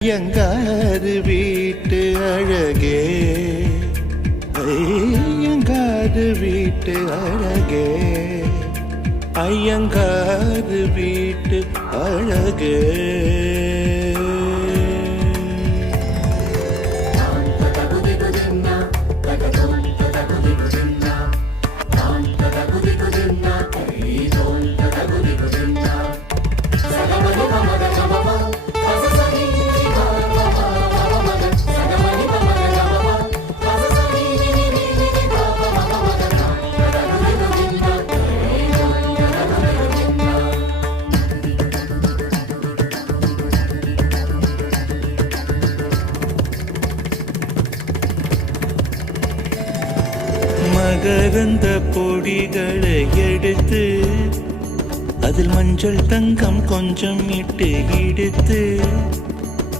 ஐயங்காரு வீட்டு அழகே, ஐயங்காரு வீட்டு அழகே, ஐயங்காரு வீட்டு அழகே. மகரந்த பொடிகளை எடுத்து அதில் மஞ்சள் தங்கம் கொஞ்சம் இட்டு இடித்து